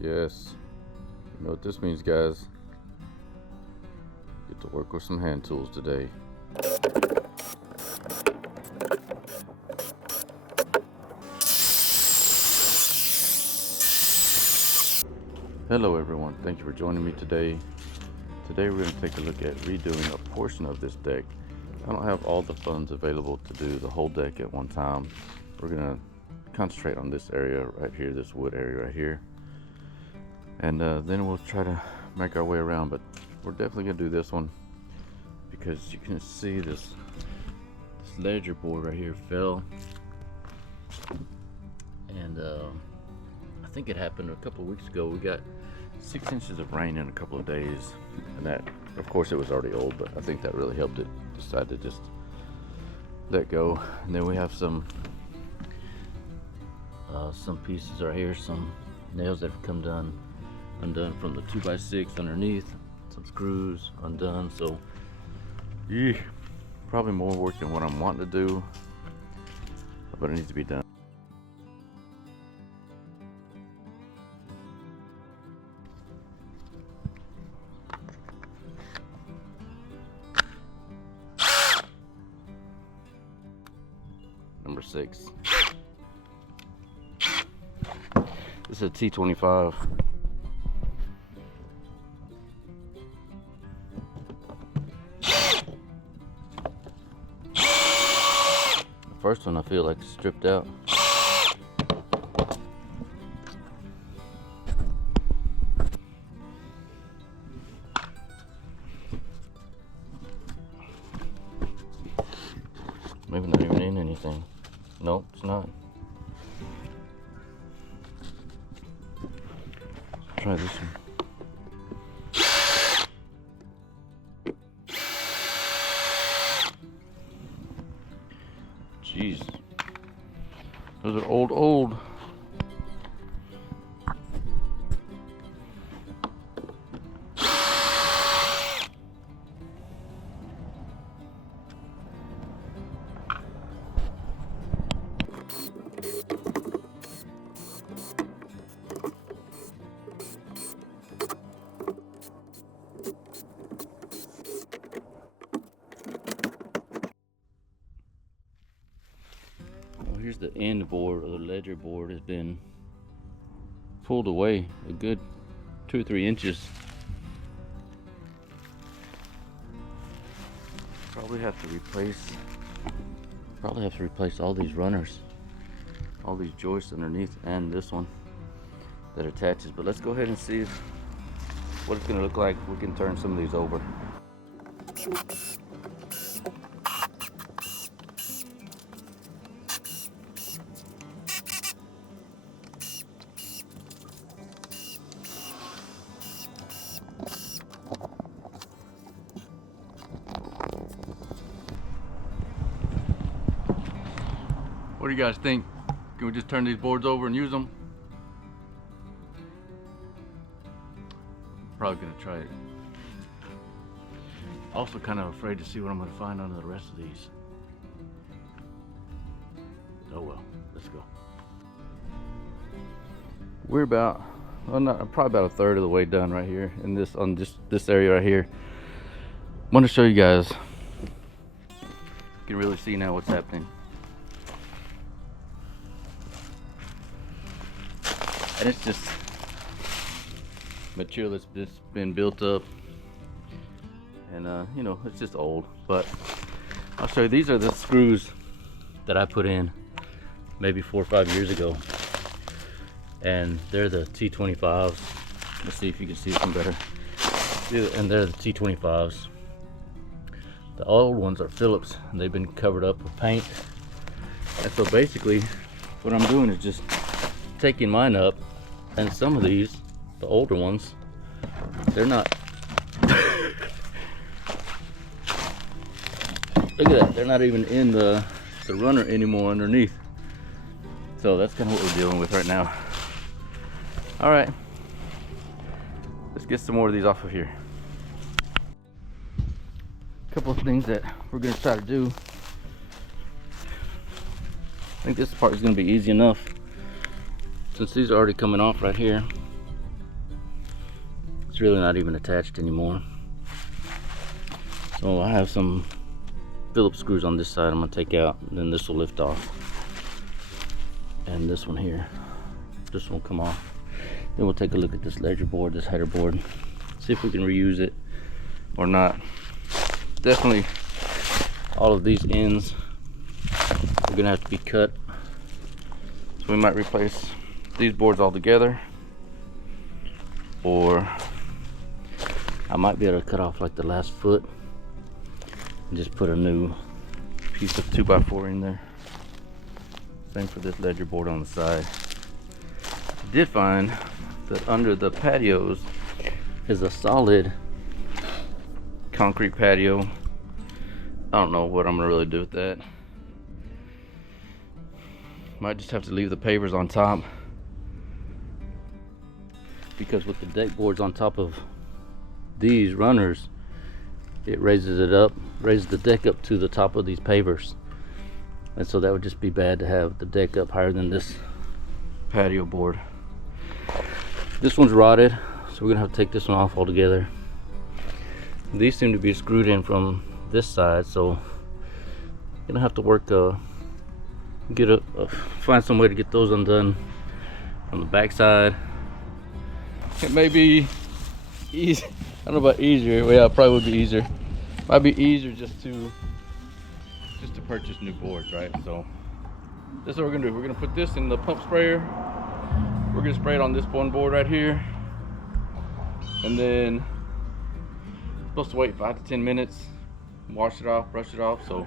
Yes, you know what this means, guys. Get to work with some hand tools today. Hello everyone, thank you for joining me today. Today we're going to take a look at redoing a portion of this deck. I don't have all the funds available to do the whole deck at one time. We're going to concentrate on this area right here, this wood area right here. And then we'll try to make our way around, but we're definitely going to do this one because you can see this ledger board right here fell. And I think it happened a couple of weeks ago. We got 6 inches of rain in a couple of days, and that, of course, it was already old, but I think that really helped it. Decided to just let go. And then we have some pieces right here, some nails that have come undone from the 2x6 underneath, some screws undone. So yeah, probably more work than what I'm wanting to do, but it needs to be done. Number 6. This is a T25. The first one I feel like it's stripped out. Maybe not even in anything. Nope, it's not. Let's try this one. Jeez. Those are old. Here's the end board, or the ledger board, has been pulled away a good 2 or 3 inches. Probably have to replace all these runners, all these joists underneath, and this one that attaches. But let's go ahead and see what it's going to look like. We can turn some of these over. What do you guys think? Can we just turn these boards over and use them? Probably gonna try it. Also kind of afraid to see what I'm gonna find under the rest of these. Oh well, let's go. We're about, well, probably about a third of the way done right here in this, on this area right here. I want to show you guys. You can really see now what's happening. And it's just material that's just been built up, and you know, it's just old. But I'll show you, these are the screws that I put in maybe 4 or 5 years ago, and they're the T25s. Let's see if you can see them better. And they're the T25s. The old ones are Phillips, and they've been covered up with paint. And so basically what I'm doing is just taking mine up, and some of these, the older ones, they're not look at that, they're not even in the runner anymore underneath. So that's kind of what we're dealing with right now. All right, let's get some more of these off of here. A couple of things that we're going to try to do. I think this part is going to be easy enough since these are already coming off right here. It's really not even attached anymore. So I have some Phillips screws on this side I'm gonna take out, and then this will lift off. And this one here, this one will come off. Then we'll take a look at this ledger board, this header board, see if we can reuse it or not. Definitely all of these ends are gonna have to be cut. So we might replace these boards all together, or I might be able to cut off like the last foot and just put a new piece of 2x4 in there. Same for this ledger board on the side. I did find that under the patios is a solid concrete patio. I don't know what I'm gonna really do with that. Might just have to leave the pavers on top, because with the deck boards on top of these runners, it raises it up, raises the deck up to the top of these pavers, and so that would just be bad to have the deck up higher than this patio board. This one's rotted, so we're gonna have to take this one off altogether. These seem to be screwed in from this side, so I'm gonna have to work find some way to get those undone on the back side. It may be easy. I don't know about easier. Well, yeah, it probably would be easier. Might be easier just to purchase new boards, right? So this is what we're gonna do. We're gonna put this in the pump sprayer. We're gonna spray it on this one board right here, and then supposed to wait 5 to 10 minutes, wash it off, brush it off. So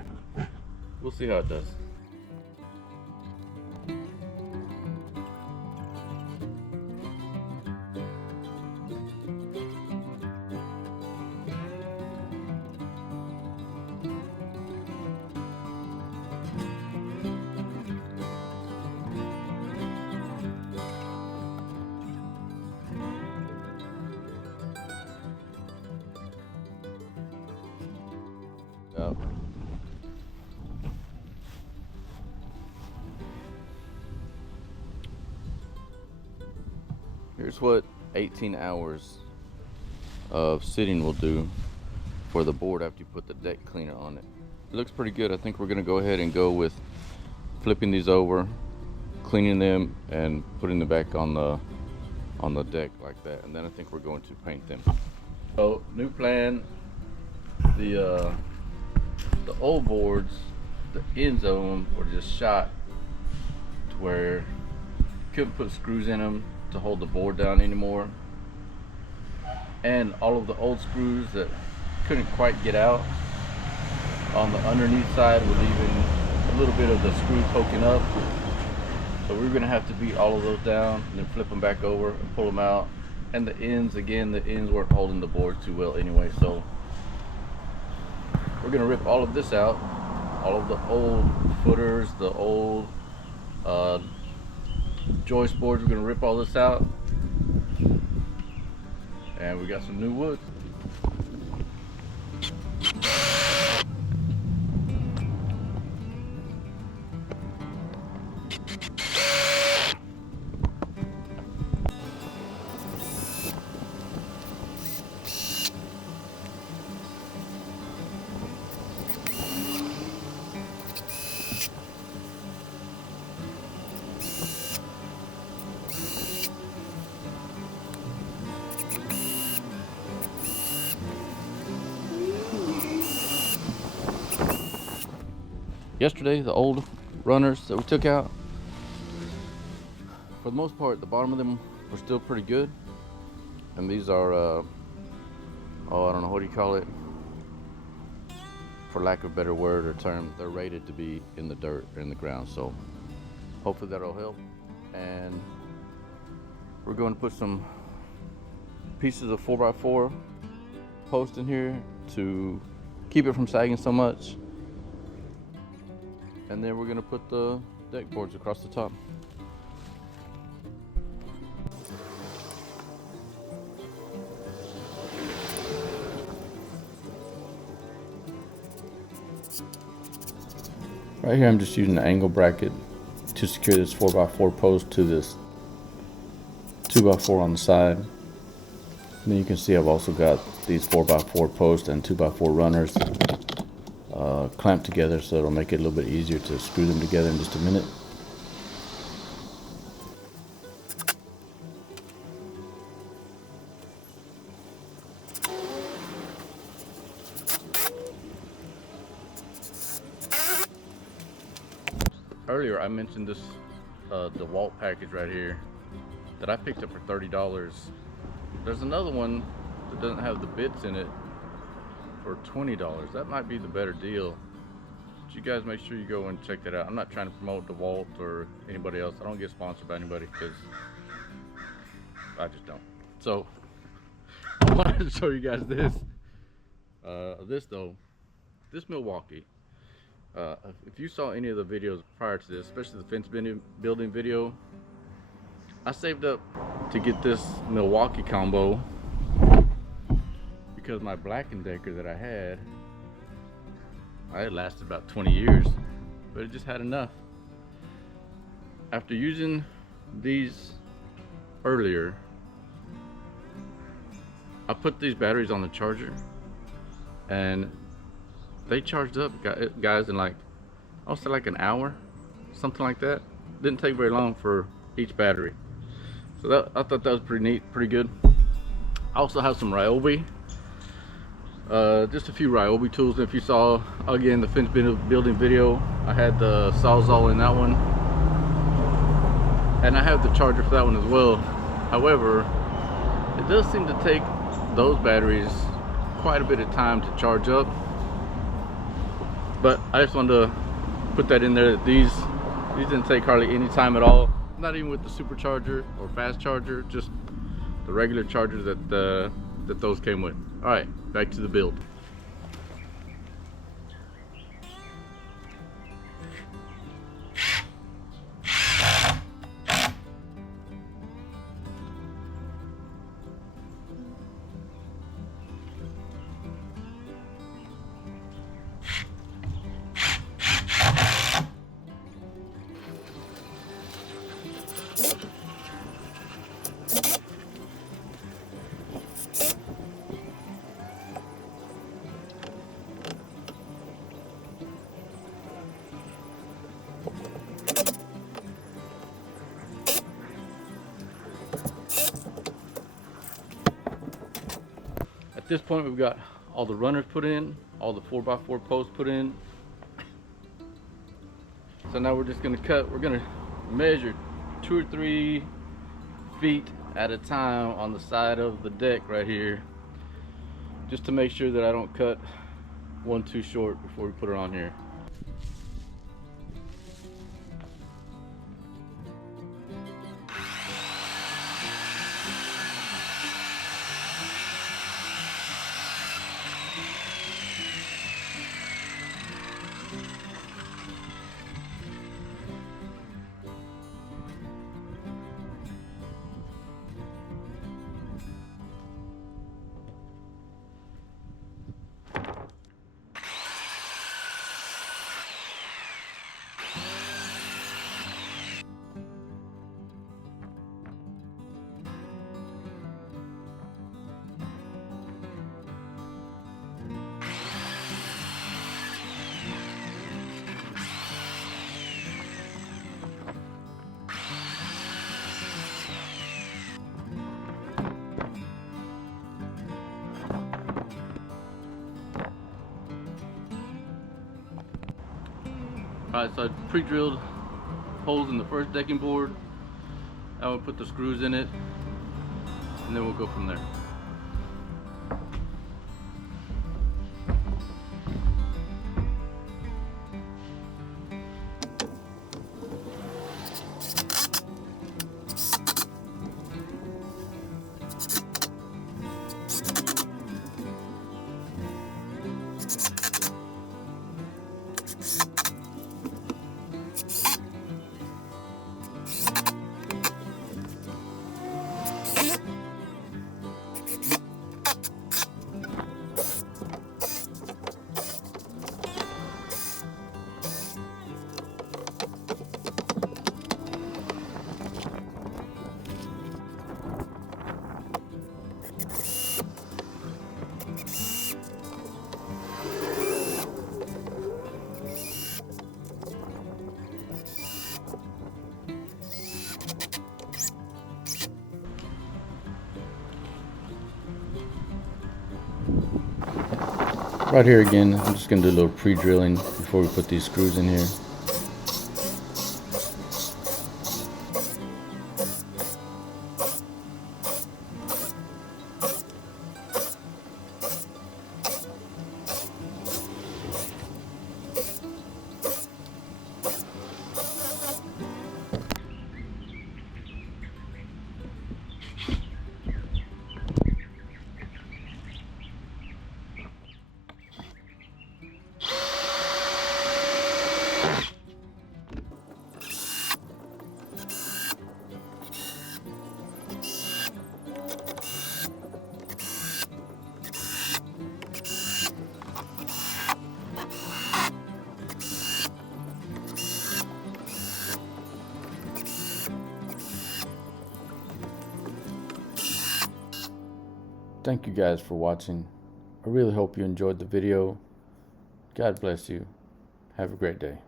we'll see how it does. Yep. Here's what 18 hours of sitting will do for the board after you put the deck cleaner on it. It looks pretty good. I think we're gonna go ahead and go with flipping these over, cleaning them, and putting them back on the deck like that. And then I think we're going to paint them. So new plan. The old boards, the ends of them were just shot to where you couldn't put screws in them to hold the board down anymore, and all of the old screws that couldn't quite get out on the underneath side were leaving a little bit of the screw poking up. So we were going to have to beat all of those down and then flip them back over and pull them out. And the ends, again, the ends weren't holding the board too well anyway, so we're gonna rip all of this out, all of the old footers, the old joist boards. We're gonna rip all this out, and we got some new wood. Yesterday, the old runners that we took out, for the most part, the bottom of them were still pretty good. And these are, oh, I don't know, what do you call it? For lack of a better word or term, they're rated to be in the dirt or in the ground. So hopefully that'll help. And we're going to put some pieces of 4x4 post in here to keep it from sagging so much. And then we're gonna put the deck boards across the top. Right here I'm just using an angle bracket to secure this 4x4 post to this 2x4 on the side. And then you can see I've also got these 4x4 posts and 2x4 runners clamped together, so it'll make it a little bit easier to screw them together in just a minute. Earlier I mentioned this DeWalt package right here that I picked up for $30. There's another one that doesn't have the bits in it for $20. That might be the better deal. But you guys make sure you go and check that out. I'm not trying to promote DeWalt or anybody else. I don't get sponsored by anybody because I just don't. So I wanted to show you guys this. This Milwaukee. If you saw any of the videos prior to this, especially the fence building video, I saved up to get this Milwaukee combo because my Black & Decker that I had lasted about 20 years, but it just had enough. After using these earlier, I put these batteries on the charger and they charged up, guys, in like, I'll say like an hour, something like that. Didn't take very long for each battery. So I thought that was pretty neat, pretty good. I also have some Ryobi, just a few Ryobi tools. If you saw, again, the fence building video, I had the Sawzall in that one. And I have the charger for that one as well. However, it does seem to take those batteries quite a bit of time to charge up. But I just wanted to put that in there, that these didn't take hardly any time at all. Not even with the supercharger or fast charger, just the regular charger that those came with. All right, back to the build. At this point, we've got all the runners put in, all the 4x4 posts put in. So now we're just gonna we're gonna measure 2 or 3 feet at a time on the side of the deck right here, just to make sure that I don't cut one too short before we put it on here. Alright, so I pre-drilled holes in the first decking board. I will put the screws in it, and then we'll go from there. Right here again, I'm just gonna do a little pre-drilling before we put these screws in here. Thank you guys for watching. I really hope you enjoyed the video. God bless you. Have a great day.